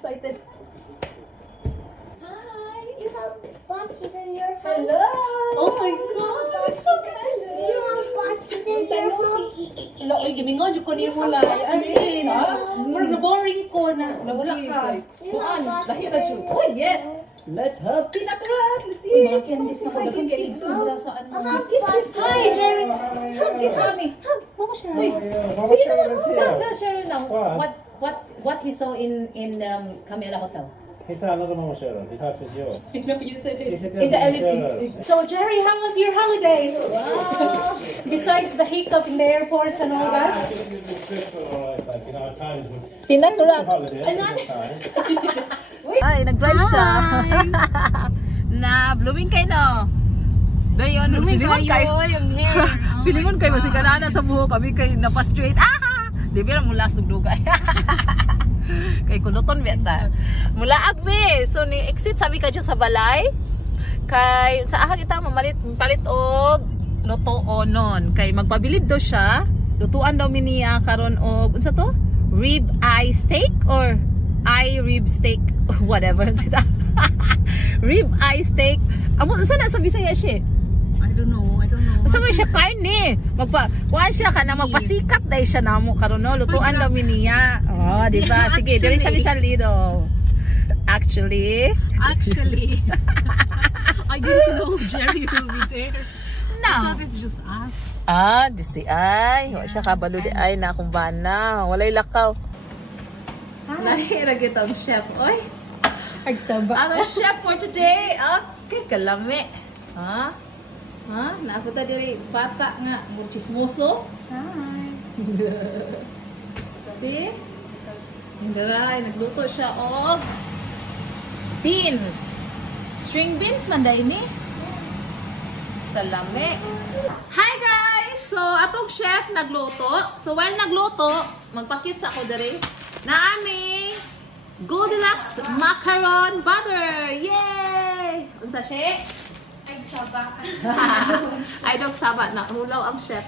excited. Hi, you have bunches in your house. Hello! Oh my God! It's so nice! You have bunches in your house. Hello, ay, gimingon yung kunin mo lang. Ay, na boring ko na. Nawala ka. Kuan, lahi na siya. Oh, yes! Let's have peanut bread! Let's eat! Mga candies na kagagang candies sobra sa ano. Kiss! Hi, Jerry! Kiss, mommy! Mama, Cheryl. Tell Cheryl now. What he saw in Camela Hotel. He said another Mama Cheryl. He thought it was you. No, you said it. He said In the Mama elevator. So, Jerry, how was your holiday? Wow! Besides the hiccup in the airports and all that? At times when Pinatulak. holiday, Ay, nag-drive siya. Na, blooming kayo, no? Dayon, feelingon kayo. Yung hair. Feelingon kayo, kasi kanana sa buho kami kayo napa-straight. Di ba mula sugdugay. Kay kuluton beta. Mula agbe. So ni exit sabi ka dyan sa balay. Kay sa aha kita palit og luto onon. Kay magpabilib daw siya. Lutuan daw miniya karon og unsa to? Rib eye steak or eye rib steak whatever sita. Rib eye steak. Amo unsa na sa Bisaya siya? I don't know. Basta may siya kain eh. Kuhaan siya ka na magpasikat dahil siya na mo karon no. Lutuan daw miniya. Oh, di ba? Sige, diri sa Bisalido. Actually. I didn't know Jerry will be there. No. I thought it's just us. Di si ay. Wa siya kabalo di ay na akong bana. Walay lakaw. Lahi ra gyud ang chef, oy. Agsaba. Ano chef for today? Okay, kalami. Naabuta diri bata nga chismoso. Hi. See? Dara, nagluto siya og beans. String beans man dai ni. Salami. Hi guys. So atong chef nagluto. So while nagluto, magpakit sa ako diri. Naami Goldilocks macaron butter. Yay! Unsa siya? Ay dog saba na hulaw ang chef.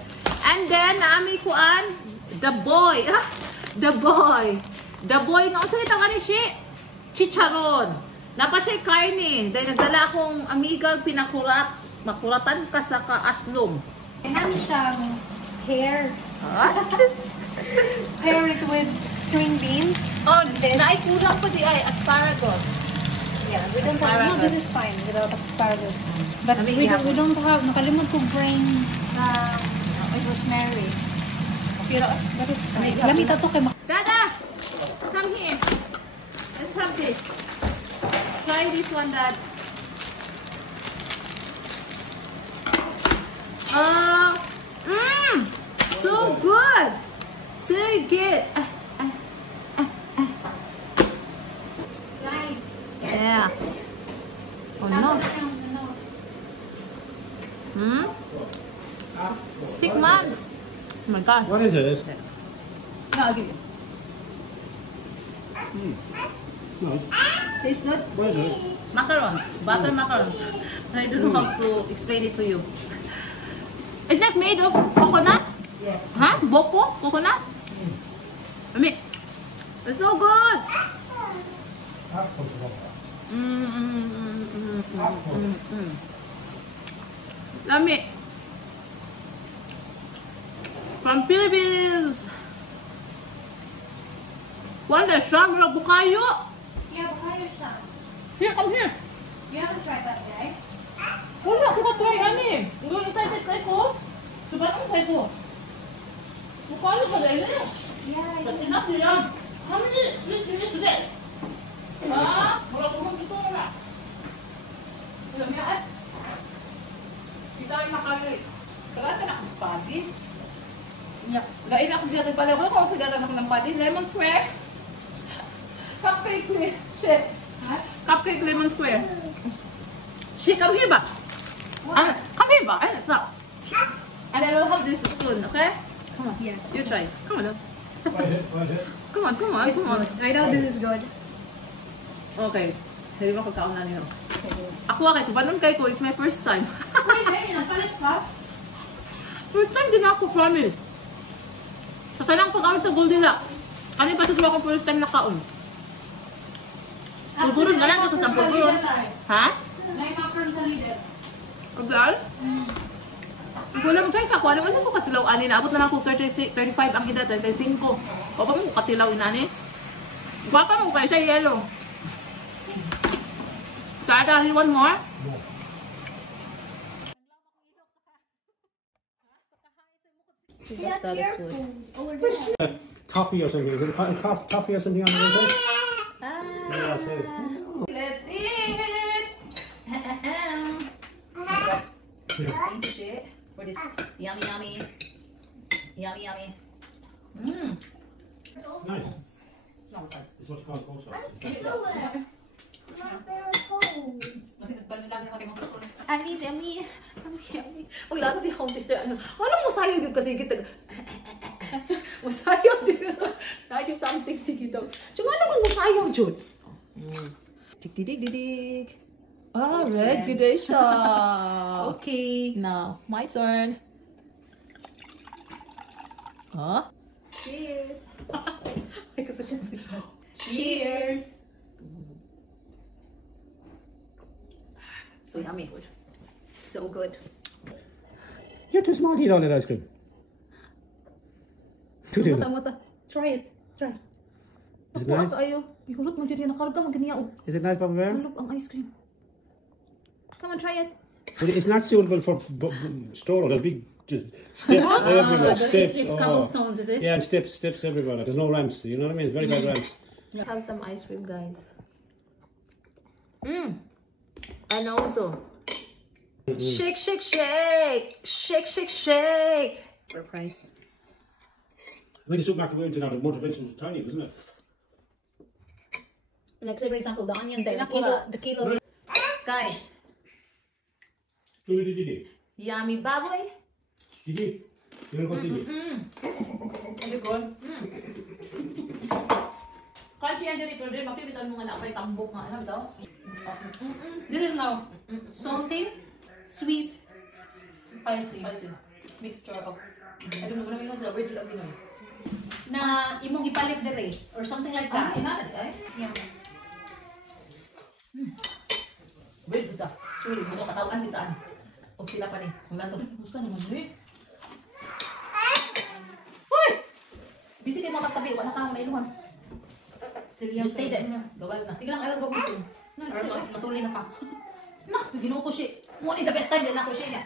And then naami kuan the boy nga unsa ita kani si chicharon. Napa siya karne. Dahil nagdala akong amiga makuratan ka sa kaaslom. Nami siyang hair. Pair it with string beans. Oh, naikulang pa di ay asparagus. Yeah, we don't have, no, this is fine without asparagus. But we don't have, nakalimot ko brain with rosemary. Pero, but it's fine. Lamit ito kay Dada! Come here. Let's have this. Try this one, Dad. So good! So good! Yeah. Oh no. Stick man. Oh my god. What is it? No, I'll give you. No. Tastes good? What is it? Macarons. Butter macarons. I don't know how to explain it to you. Is that made of coconut? Yeah. Huh? Boko? Coconut? I mean, it's so good. Lami. From Philippines. Wanda, strong na bukayo. Yeah, bukayo siya. Here, come here. You haven't tried that, right? Wala ko ka-try, ani. Ang excited kayo ko. Subatong kayo ko. Bukayo ka dahil na. Yeah, That's enough yan. How many sweets you eat today? Wala ko mong ito na. Alam niya at kita ay makaloy. Kagat ka na ako sa padi. Lain ako dito pala ko kung sigagan ako ng padi. Lemon square. Cupcake shit. Cupcake lemon square. She, come here ba? Come here ba? Ay, stop. And I will have this soon, okay? Come on. Yeah. You try. Come on. What is it? Come on, come on, It's come on. good. I know this is good. Okay. Hindi ba kagkauna niyo? Ako kay tubanon kay ko, it's my first time. Wait, napalit ka? First time din ako, promise. Sa tanang pag-awit sa Goldilocks. Ano pa sa ko first time nakaon? Pulburon nga lang ito sa pulburon. Ha? May macaron sa leader. Agal? Wala mo try ka. Kung ano ko katilaw ani na. Abot na lang ako 35 ang gida, 35. O pa mo katilaw inani? Guwapa mo kayo siya yellow. Kada, you want more? Toffee or something. Is it toffee or something on the inside? Yeah, that's it. Let's eat! Thank you, shit. For this yummy, yummy. Yummy, yummy. Mmm. Nice. It's what's called coleslaw. Ami. Ang lalo di akong sister. Alam mo sayang yun kasi kita. Masayang yun. Kahit something sige daw. Tsaka naman masayang yun. Dig. Ah, red good siya. Okay, now my turn. Huh? Cheers. Cheers. So yummy. So good. You're too small to eat all that ice cream. Mata. Try it. Try. Is it nice? Ayo. Ikulot mo dyan. Nakarga mo ganyan. Is it nice, Papa Bear? Hulog ang ice cream. Come on, try it. But it's not suitable for stroller. There's big just steps everywhere. Steps. It's cobblestones, is it? Yeah, and steps everywhere. There's no ramps. You know what I mean? Very bad ramps. Have some ice cream, guys. And also, shake. For price. When the supermarket we went to now, the motivation was tiny, wasn't it? Like say for example, the onion there, the kilo. Guys, Didi. yummy baboy. Didi. You want to go Didi? Very good. Kasi yan dito rin, mapipitan mo nga na may tambok nga. Ano daw? This is now salty, sweet, Spicy. Mixture of... I don't know, ano yung sa word lang yun. na imong ipalit dire or something like that. Yeah. Wait, ito. Sorry, mga katawan kita. O sila pa ni. Wala to. Gusto naman eh. Hoy! Busy kayo mga tabi. Wala ka akong nailuhan. You stay there. Gawal na. Tignan, ayaw ko gusto. Matuloy na pa. Ginuko siya. Muna the best time din ako siya.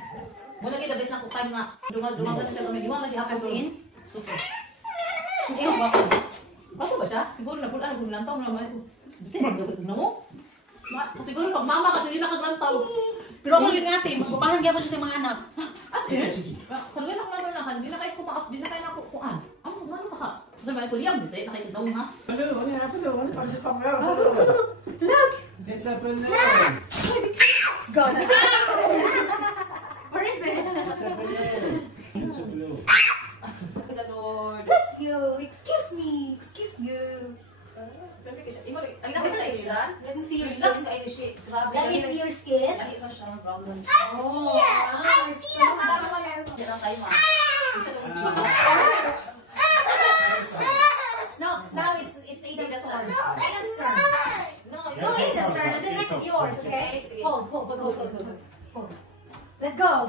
Muna the best na ako time nga. Dumagal na siya kami. Dumagal na As in? Super. Gusto ba ko? Gusto ba siya? Siguro na pulaan kung lantaw na naman ito. Kasi na mo? Siguro pag mama kasi hindi nakaglantaw. Pero ako yun natin, magpapahan gyapon sa mga anak. Kung wala naman na hindi na kayo kumaap, hindi na kayo nakukuan. Ano ka ka? Kasi may kuliyang bisa, nakikita ha? Look! It's a balloon. It's gone. Where is it? It's a balloon. It's a balloon. Lord. Bless you. Excuse me. Excuse you. Let me see your skin. That is your skin? Oh, wow. It's no, now it's Aiden's turn. Aiden's turn. No, Aiden's turn, and then next yours, okay? Hold. Let go.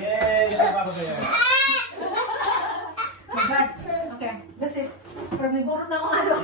Yay, Papa Bear. Okay, that's it. Pero may burot na ako ano.